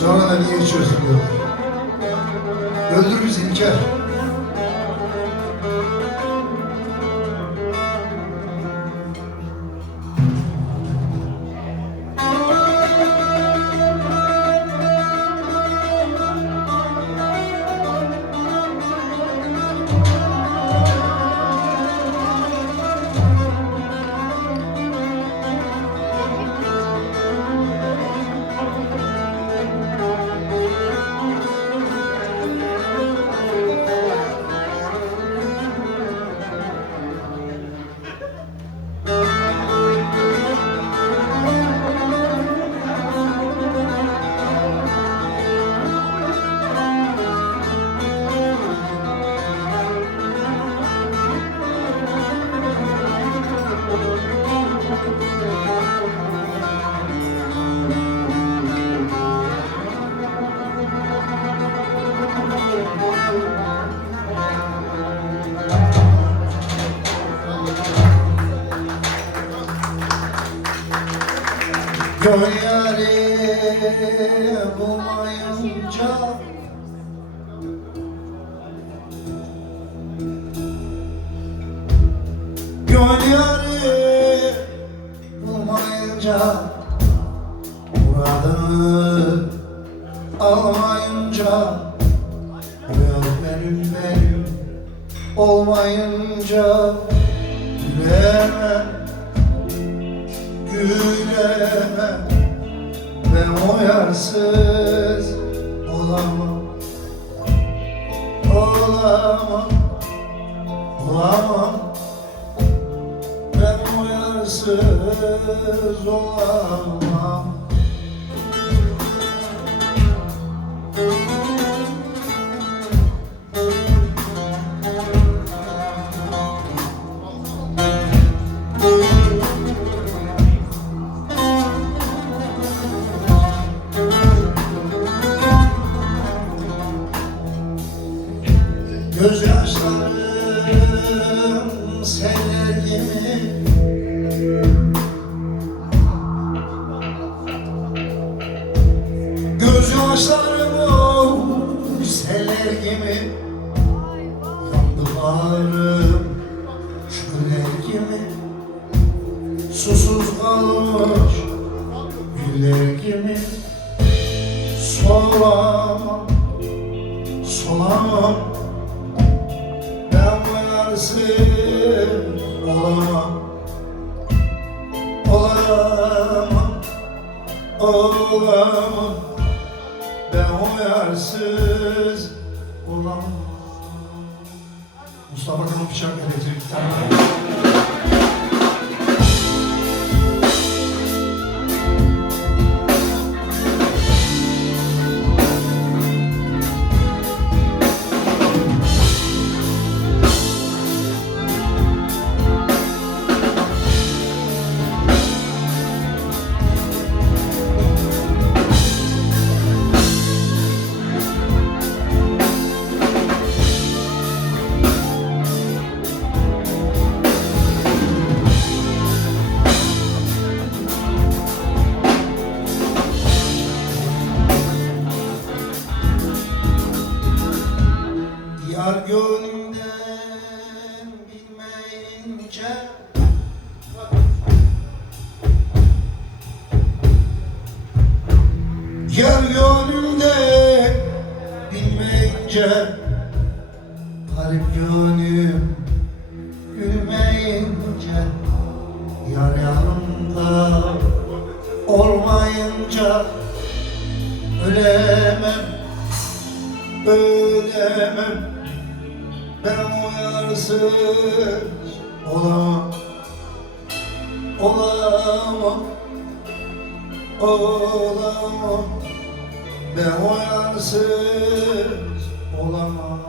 Sonra da niye içiyorsun diyorlar. Öldür bizi İlker. Gönül yâri bulmayınca Gönül yâri bulmayınca Muradını almayınca benim olmayınca gülemem ben o yarsız olamam ben o yarsız olamam. Gözyaşlarım seller gibi Gözyaşlarım seller gibi Yandı bağrım çöller gibi Susuz kalmış güller gibi Solamam ben bu yarsız olamam ben o yarsız olamam. Mustafa Kemal bıçak verecek bir tane. Yar gönlümden bilmeyince Yar gönlümden bilmeyince Garip gönlüm gülmeyince Yar yanımda olmayınca Ölemem ben o yarsız olamam ben o yarsız olamam.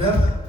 teşekkürler.